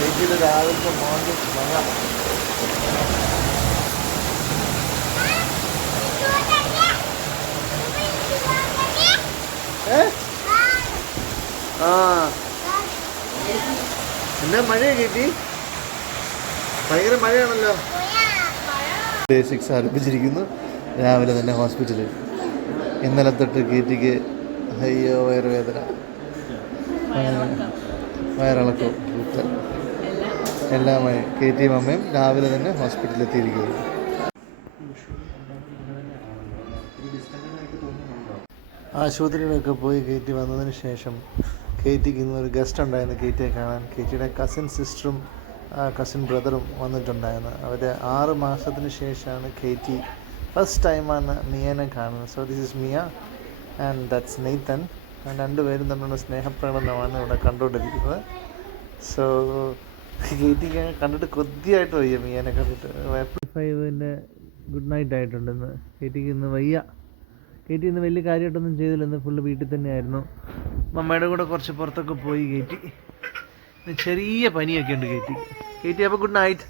ചേച്ചിയുടെ രാവിലത്തെ മോർണിംഗ് മഴ. ആ എന്നാ മഴയാ കേട്ടി? ഭയങ്കര മഴയാണല്ലോ. ഡേ 6 ആരംഭിച്ചിരിക്കുന്നു. രാവിലെ തന്നെ ഹോസ്പിറ്റലിൽ. ഇന്നലെ തൊട്ട് കേറ്റിക്ക് അയ്യോ വയറുവേദന, വയറിളക്കം, എല്ലാമായി കേറ്റിയും അമ്മയും രാവിലെ തന്നെ ഹോസ്പിറ്റലിൽ എത്തിയിരിക്കുകയാണ്. ആശുപത്രിയിലൊക്കെ പോയി കേറ്റി വന്നതിന് ശേഷം കേറ്റിക്ക് ഇന്നൊരു ഗസ്റ്റ് ഉണ്ടായിരുന്നു കേറ്റിയെ കാണാൻ. കേറ്റിയുടെ കസിൻ സിസ്റ്ററും കസിൻ ബ്രദറും വന്നിട്ടുണ്ടായിരുന്നു. അവർ 6 മാസത്തിന് ശേഷമാണ് കേറ്റി ഫസ്റ്റ് ടൈമാണ് മിയനെ കാണുന്നത്. So this is Mia and that's Nathan. രണ്ടുപേരും തമ്മിലുള്ള സ്നേഹപ്രകടനമാണ് ഇവിടെ കണ്ടുകൊണ്ടിരിക്കുന്നത്. സോ കേറ്റിക്ക് കണ്ടിട്ട് കൊതിയായിട്ട് വയ്യ മിയനെ കണ്ടിട്ട്. 5ൻ്റെ ഗുഡ് നൈറ്റ് ആയിട്ടുണ്ടെന്ന്. കേറ്റിക്ക് ഇന്ന് വയ്യ. കേറ്റി ഇന്ന് വലിയ കാര്യമായിട്ടൊന്നും ചെയ്തില്ല. ഇന്ന് ഫുള്ള് വീട്ടിൽ തന്നെയായിരുന്നു. മമ്മയുടെ കൂടെ കുറച്ച് പുറത്തൊക്കെ പോയി കേറ്റി. ചെറിയ പനിയൊക്കെ ഉണ്ട് കേറ്റി. അപ്പോൾ ഗുഡ് നൈറ്റ്.